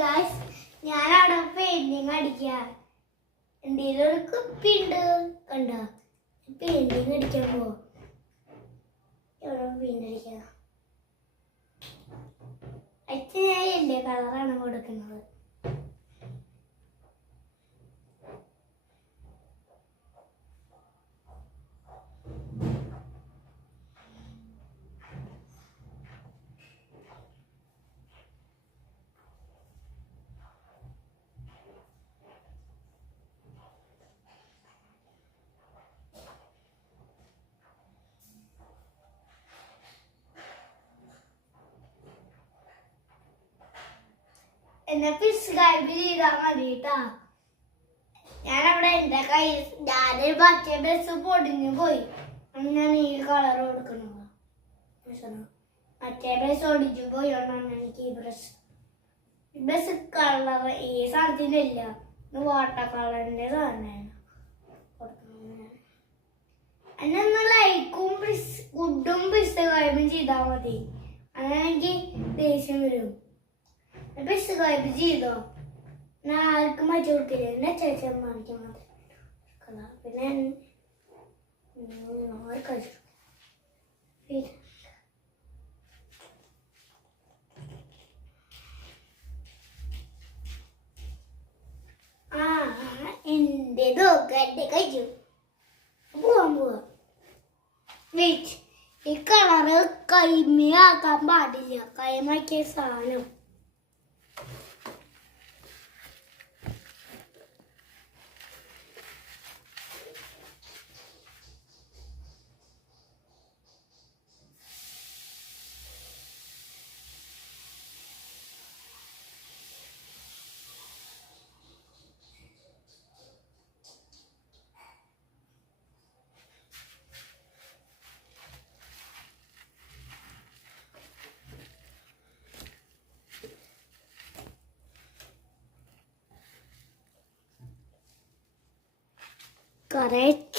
Guys, ഞാനവിടെ painting അടിക്കുക. എന്തെങ്കിലും ഒരു കുപ്പിയുണ്ട് കണ്ട പെയിന്റിങ് അടിക്കാൻ പോവാ. എവിടെ പെയിന്റ് അടിക്കുക? അച്ഛൻ ഞാൻ യെല്ലോ കളറാണ് കൊടുക്കുന്നത്. എന്നെ സബ്സ്ക്രൈബ് ചെയ്താൽ മതി കേട്ടാ. ഞാനവിടെ എൻ്റെ കൈ ഞാനൊരു മറ്റേ ബസ് പൊടിഞ്ഞു പോയി. ഞാൻ ഈ കളർ കൊടുക്കുന്നത്. മറ്റേ ബസ് ഒടിഞ്ഞു പോയി കൊണ്ടാണ് എനിക്ക് ഈ ബസ് കളർ ഈ സാധനത്തിനില്ല. വാട്ടർ കളറിൻ്റെ സാധനമാണ് കൊടുക്കുന്നത്. അതിനൊന്ന് ലൈക്കും ഗുഡും സബ്സ്ക്രൈബും ചെയ്താൽ മതി. അങ്ങനെ എനിക്ക് ദേഷ്യം വരും. സബ്സ്ക്രൈബ് ചെയ്തോ. ഞാൻ ആർക്കും മാറ്റി കൊടുക്കില്ല. എന്നെ ചേച്ചന്മാർക്ക് മാത്രം. പിന്നെ എന്റെ നോക്കന്റെ കഴിച്ചു പോവാൻ പോവാ. വെയിറ്റ്, ഈ കളറ് കൈമയാക്കാൻ പാടില്ല. കൈമാക്കിയ സാധനം correct.